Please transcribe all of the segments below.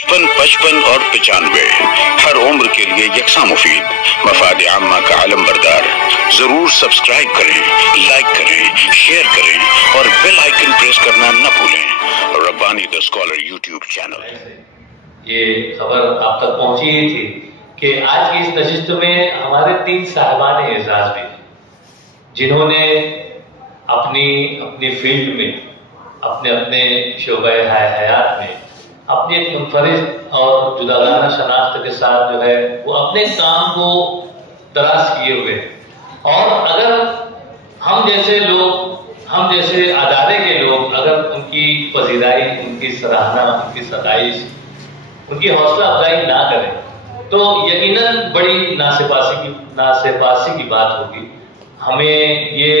55 और 95 हर उम्र के लिए यकसा मुफीद, मफाद आम्मा का आलम बरदार। जरूर सब्सक्राइब करें, लाइक करें, शेयर करें और बेल आइकन प्रेस करना न भूलें। Rabbani the scholar YouTube channel. ये खबर आप तक पहुंची ही थी कि आज की इस नशिस्त में हमारे 3 साहिबान एजाज भी, जिन्होंने अपनी फील्ड में, अपने शोबे हयात में अपनी एक मुनफरिद और जुदागाना शनाख्त के साथ जो है वो अपने काम को दराज किए हुए हैं। और अगर हम जैसे लोग, हम जैसे अदारे के लोग अगर उनकी पजीराई, उनकी सराहना, उनकी सताइश, उनकी हौसला अफजाई ना करें तो यकीनन बड़ी नासेपासी की बात होगी। हमें ये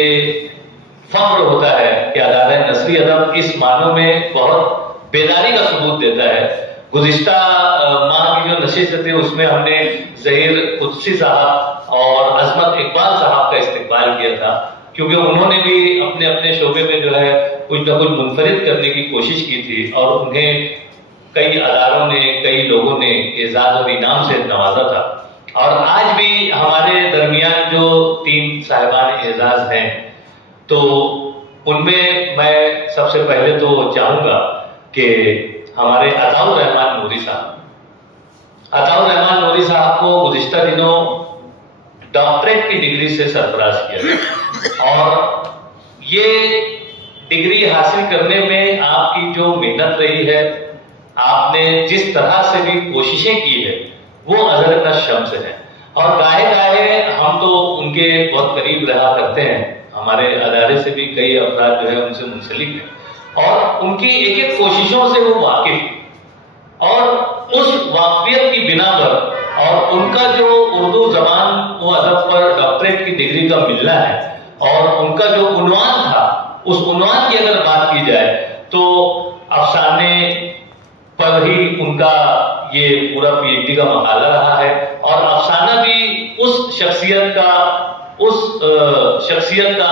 फख्र होता है कि अदारे नस्री अदब इस मानों में बहुत बेदारी का सबूत देता है। गुज़िश्ता माह की जो नशिस्त थी उसमें हमने ज़हीर कुद्सी साहब और अजमत इकबाल साहब का इस्तेक़बाल किया था, क्योंकि उन्होंने भी अपने शोबे में जो है कुछ न कुछ मुनफरिद करने की कोशिश की थी और उन्हें कई अदारों ने, कई लोगों ने एजाज़ और इनाम से नवाजा था। और आज भी हमारे दरमियान जो 3 साहिबान एजाज हैं, तो उनमें मैं सबसे पहले तो चाहूंगा कि हमारे अताउर रहमान नूरी साहब को गुज़िश्ता दिनों डॉक्टरेट की डिग्री से सरफराज किया गया। और ये डिग्री हासिल करने में आपकी जो मेहनत रही है, आपने जिस तरह से भी कोशिशें की है, वो अज़र का शम्स है। और गाहे हम तो उनके बहुत करीब रहा करते हैं, हमारे अदारे से भी कई अफराद जो है उनसे मुंसलिक हैं और उनकी एक कोशिशों से वो वाकिफ, और उस वाकफियत की बिना पर और उनका जो उर्दू जबान व अदब पर डॉक्टरेट की डिग्री का मिलना है और उनका जो उन्वान था, उस उन्वान की अगर बात की जाए तो अफसाने पर ही उनका ये पूरा पीएचडी का मकाला रहा है। और अफसाना भी उस शख्सियत का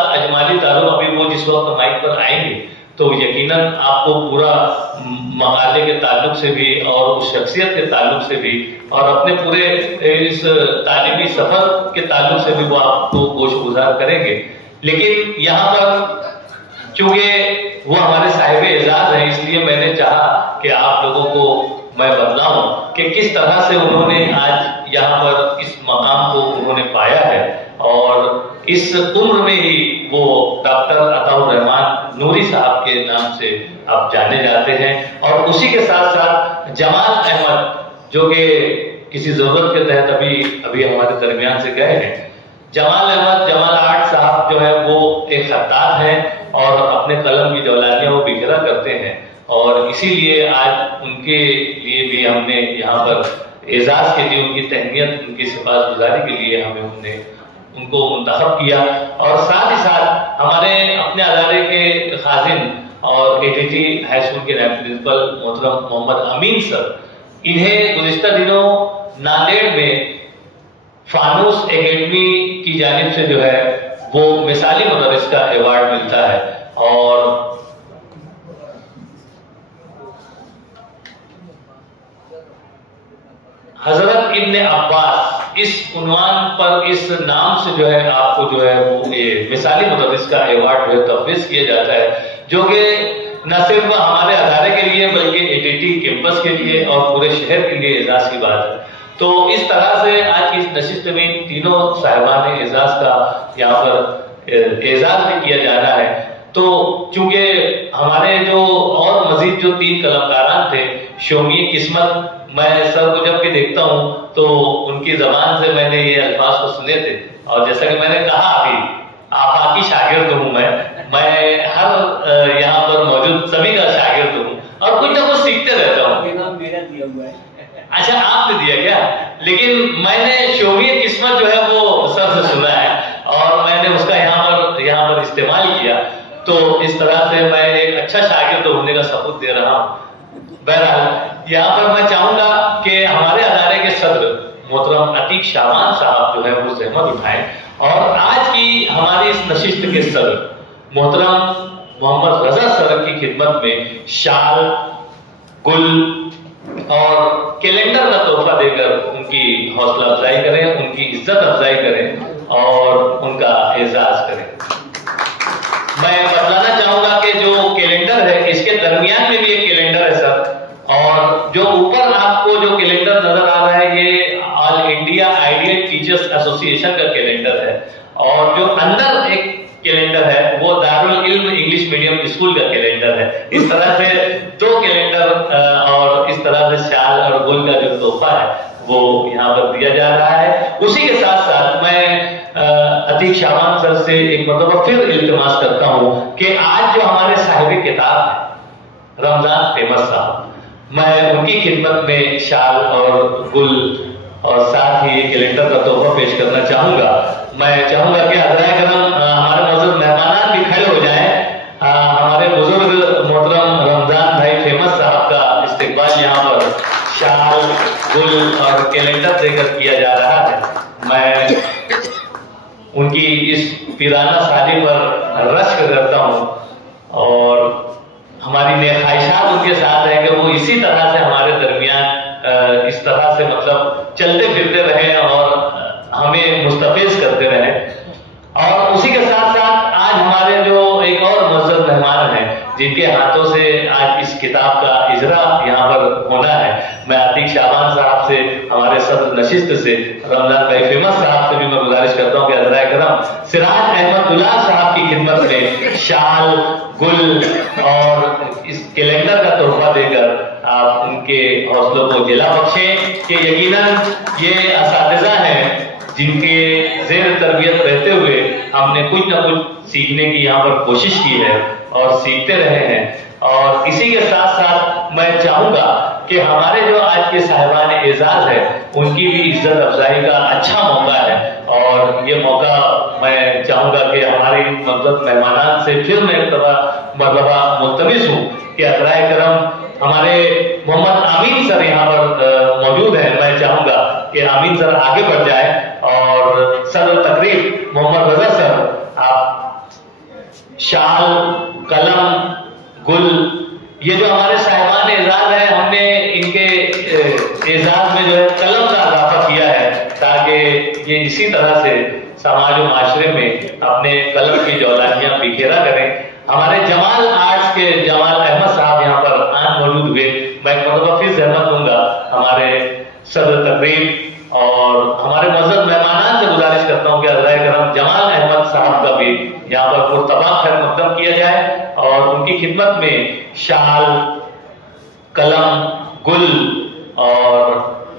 अजमाली तारुफ, अभी वो जिस वक्त माइक पर आएंगे तो यकीनन आपको पूरा मकाले के ताल्लुक से भी और उस शख्सियत के ताल्लुक से भी और अपने पूरे इस तालीमी सफर के ताल्लुक से भी वो आपको गोशगुजार करेंगे। लेकिन यहाँ पर चूंकि वो हमारे साहिब एजाज हैं, इसलिए मैंने चाहा कि आप लोगों को मैं बतलाऊं कि किस तरह से उन्होंने आज यहाँ पर इस मकाम को उन्होंने पाया है। और इस उम्र में ही वो डॉक्टर अताउर रहमान नूरी साहब के नाम से अब जाने जाते हैं। और उसी के साथ साथ जमाल अहमद, जो कि किसी जरूरत के तहत अभी हमारे दरमियान से गए हैं, जमाल आर्ट साहब जो है वो एक खत्तात हैं और अपने कलम की जवलानियां वो बिखरा करते हैं। और इसीलिए आज उनके लिए भी हमने यहाँ पर एजाज के लिए उनकी तहनीत, उनकी सिफातगुजारी के लिए हमने उनको मुंतखब किया। और साथ ही साथ हमारे अपने अदारे के खाजिन और एटीटी हाई स्कूल के नायब प्रिंसिपल मोहतरम मोहम्मद अमीन सर, इन्हें गुज़िश्ता दिनों नांदेड़ में फानूस एकेडमी की जानिब से जो है वो मिसाली मुदर्रिस का अवार्ड मिलता है। और हजरत इब्ने अब्बास इस उन्वान पर, इस नाम से जो है आपको जो है वो ये मिसाली मुदर्रिस का अवार्ड जो है तफवीज़ किया जाता है, जो कि न सिर्फ हमारे अदारे के लिए बल्कि एटीटी कैंपस के लिए और पूरे शहर के लिए एजाज की बात है। तो इस तरह से आज की इस नशिस्त में तीनों साहिबान एजाज का यहाँ पर एजाज भी किया जाना है। तो चूंकि हमारे जो और मजीद जो 3 कलाकारान थे, शोमी किस्मत, मैं सर को जब भी देखता हूँ तो उनकी जबान से मैंने ये अल्फाज को सुने थे। और जैसा कि मैंने कहा अभी, आफाकी शागिर्द हूँ मैं हर यहाँ पर मौजूद सभी का शागिर्द हूँ और कुछ ना कुछ सीखते रहता हूँ। मेरा दिया हुआ है। अच्छा, आपने दिया क्या? लेकिन मैंने शोमी किस्मत जो है वो सर से सुना है और मैंने उसका यहाँ पर इस्तेमाल किया। तो इस तरह से मैं एक अच्छा शागिर्द होने का सबूत दे रहा हूँ। बहरहाल यहाँ पर मैं चाहूंगा कि हमारे अदारे के सदर मोहतरम अतीक शाबान साहब जो है वो जहमत उठाएं और आज की हमारी इस नशिस्त के सदर मोहतरम मोहम्मद रजा सर की खिदमत में शाल, گل اور کیلنڈر کا تحفہ دے کر ان کی حوصلہ افزائی کریں، ان کی عزت افزائی کریں اور ان کا اعزاز کریں۔ میں بتلانا چاہوں گا کہ جو کیلنڈر ہے اس کے درمیان میں بھی ایک کیلنڈر ہے سر، اور جو اوپر آپ کو جو کیلنڈر نظر آ رہا ہے یہ آل انڈیا آئیڈیل ٹیچرز ایسوسی ایشن کا کیلنڈر ہے، اور جو اندر ایک کیلنڈر ہے وہ دارالعلم انگلش میڈیم اسکول کا کیلنڈر ہے۔ اس طرح سے دو کیلنڈر اور اس طرح سے شال اور گل کا جو تحفہ ہے وہ یہاں پر دیا جا رہا ہے۔ اسی کے ساتھ ساتھ میں عتیق شعبان سر سے ایک مرتبہ پھر التماس کرتا ہوں کہ آج جو ہمارے صاحب کتاب ہیں رمضان فیمس صاحب، میں ان کی خدمت میں شال اور گل اور ساتھ ہی کیلنڈر کا تحفہ پیش کرنا چاہوں گا۔ میں چاہوں گا کہ حضرائے کرام ہمارے معزز مہمانان بھی کھڑے ہو جائیں۔ ہمارے بزرگ محترم رمضان بھائی فیمس صاحب کا استقبال یہاں پر شال گل اور کیلنڈر دے کر کیا جا رہا ہے۔ میں ان کی اس پیرانہ سالی پر رشک کرتا ہوں اور ہماری نیک خواہشات ان کے ساتھ ہے کہ وہ اسی طرح سے ہمارے درمیان اس طرح سے مطلب چلتے پھرتے رہیں اور ہمیں مستفیض کرتے رہیں۔ اور اسی کے ساتھ ساتھ آج ہمارے جو ایک اور معزز مہمان ہیں جن کے ہاتھوں سے آج اس کتاب کا اجرا یہاں پر ہونا ہے، میں عتیق شعبان صاحب سے، ہمارے صدر نشست سے، رمضان بھائی فیمس صاحب سے بھی میں گزارش کرتا ہوں کہ حضرائے کرام سراج احمد اللہ صاحب کی خدمت میں شال گل اور اس کیلنڈر کا تحفہ دے کر آپ ان کے حوصلوں کو جلا بخشیں کہ یقیناً یہ اساتذہ ہیں جن کے زیر تربیت رہتے ہوئے ہم نے کچھ نہ کچھ سیکھنے کی یہاں پر کوشش کی ہے اور سیکھتے رہے ہیں۔ اور اسی کے ساتھ ساتھ میں چاہوں گا کہ ہمارے جو آج کے صاحبان اعزاز ہے ان کی بھی عزت افزائی کا اچھا موقع ہے، اور یہ موقع میں چاہوں گا کہ ہمارے معزز مہمانان سے پھر میں ایک مرتبہ ملتمس ہوں کہ حضرائے کرم ہمارے محمد امین سر یہاں پر موجود ہیں۔ میں چاہوں گا کہ امین سر آگے بڑھ جائے اور صدر تقریب محمد رضا سر آپ شال قلم گل یہ جو ہمارے صاحبان اعزاز ہیں ہم نے ان کے اعزاز میں جو ہے قلم کا اضافہ کیا ہے تاکہ یہ اسی طرح سے سماج و معاشرے میں اپنے قلم کی جولانیاں بکھیرا کریں۔ ہمارے جمال آرٹس کے جمال احمد صاحب یہاں پر آن موجود ہوئے، میں ایک مرتبہ پھر زحمت دوں گا ہمارے صدر تقریب اور ہمارے معزز مہمانان سے گزارش کرتا ہوں کہ حضرائے کرام جمال احمد صاحب کا بھی یہاں پر پرتباہ خیر مقدم کیا جائے اور ان کی خدمت میں شال قلم گل اور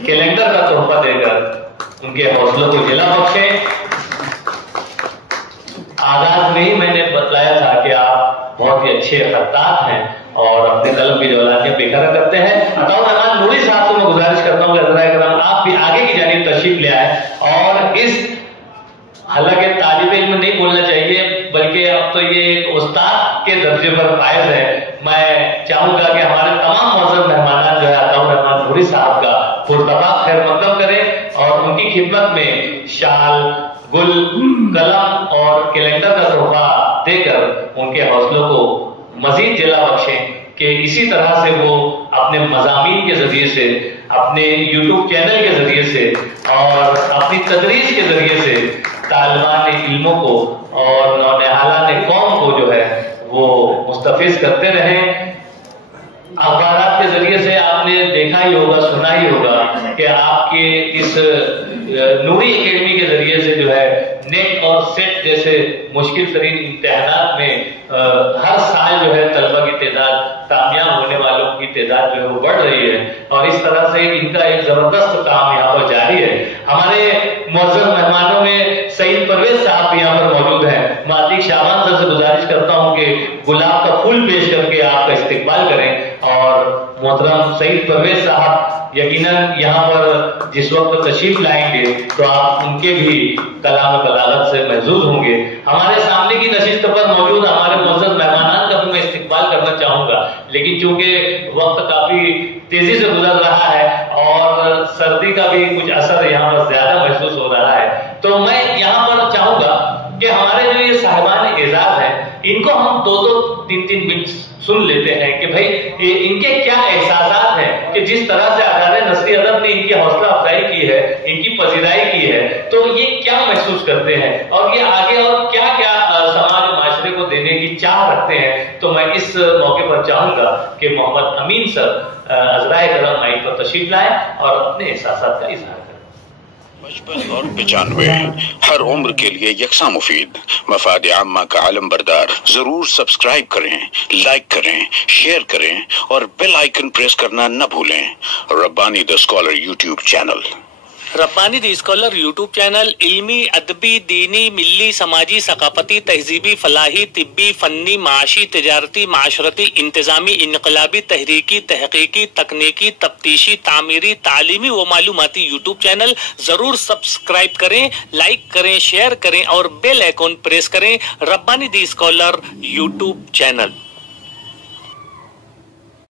کیلنڈر کا تحفہ دے کر ان کے حوصلوں کو جلا بخشیں۔ آغاز میں ہی میں نے بتلایا تھا کہ آپ بہت ہی اچھے خطاط ہیں اور اپنے قلم کی جولانیاں بکھرا کرتے ہیں۔ عطاء الرحمان نوری صاحب کو میں گزارش کرتا ہوں کہ حضرائے کرام آپ بھی آگے کی جانب تشریف لے آئے اور اس حالانکہ طالب علم نہیں بولنا چاہیے بلکہ اب تو یہ ایک استاد کے درجے پر فائز ہے۔ میں چاہوں گا کہ ہمارے تمام معزز مہمانان جو ہے عطاء الرحمان نوری صاحب کا پرتباہ خیر مقدم کریں اور ان کی خدمت میں شال گل قلم اور کیلنڈر کا تحفہ دے کر ان کے حوصلوں کو مزید جلا بخشیں کہ اسی طرح سے وہ اپنے مضامین کے ذریعے سے، اپنے یوٹیوب چینل کے ذریعے سے اور اپنی تدریس کے ذریعے سے طالبان علموں کو اور نونہالان قوم کو جو ہے وہ مستفیض کرتے رہیں۔ اخبارات کے ذریعے سے آپ نے دیکھا ہی ہوگا، سنا ہی ہوگا کہ آپ کے اس نوری اکیڈمی کے ذریعے سے جو ہے نیٹ اور سیٹ جیسے مشکل ترین امتحانات میں ہر سال جو ہے طلبہ کی تعداد، کامیاب ہونے والوں کی تعداد جو ہے وہ بڑھ رہی ہے اور اس طرح سے ان کا ایک زبردست کام یہاں پر جاری ہے۔ ہمارے معزز مہمانوں میں سعید پرویز صاحب یہاں پر موجود ہیں۔ میں عتیق شعبان سر سے گزارش کرتا ہوں کہ گلاب کا پھول پیش کر کے آپ کا استقبال کریں اور محترم سعید پرویز صاحب یقیناً یہاں پر جس وقت تشریف لائیں گے تو آپ ان کے بھی کلام و بلاغت سے محظوظ ہوں گے۔ ہمارے سامنے کی نشست پر موجود ہمارے معزز مہمانان کا بھی میں استقبال کرنا چاہوں گا، لیکن چونکہ وقت کافی تیزی سے گزر رہا ہے اور سردی کا بھی کچھ اثر یہاں پر زیادہ محسوس ہو رہا ہے تو میں یہاں پر چاہوں گا کہ ہمارے جو یہ صاحبان اعزاز ہیں ان کو ہم 2-2 3-3 منٹ सुन लेते हैं कि भाई इनके क्या एहसासात हैं कि जिस तरह से आज़ाद नस्री अदब ने इनकी हौसला अफजाई की है, इनकी पजीराई की है, तो ये क्या महसूस करते हैं और ये आगे और क्या क्या समाज माशरे को देने की चाह रखते हैं। तो मैं इस मौके पर चाहूंगा कि मोहम्मद अमीन सर अज़राए करम माइक पर तशरीफ लाएं और अपने एहसासात का इजहार करें। 55 और 95 हर उम्र के लिए यकसा मुफीद, मफाद आम्मा का आलम बरदार। जरूर सब्सक्राइब करें, लाइक करें, शेयर करें और बेल आइकन प्रेस करना न भूलें। Rabbani the scholar YouTube channel. Rabbani the scholar YouTube channel इल्मी, अदबी, दीनी, मिल्ली, समाजी, सकाफती, तहजीबी, फलाही, तिब्बी, फन्नी, माशी, तिजारती, माशरती, इंतजामी, इनकलाबी, तहरीकी, तहकीकी, तकनीकी, तफ्तीशी, तामीरी, तालीमी व मालूमाती यूट्यूब चैनल। जरूर सब्सक्राइब करें, लाइक करें, शेयर करें और बेल आइकन प्रेस करें। Rabbani the scholar YouTube channel.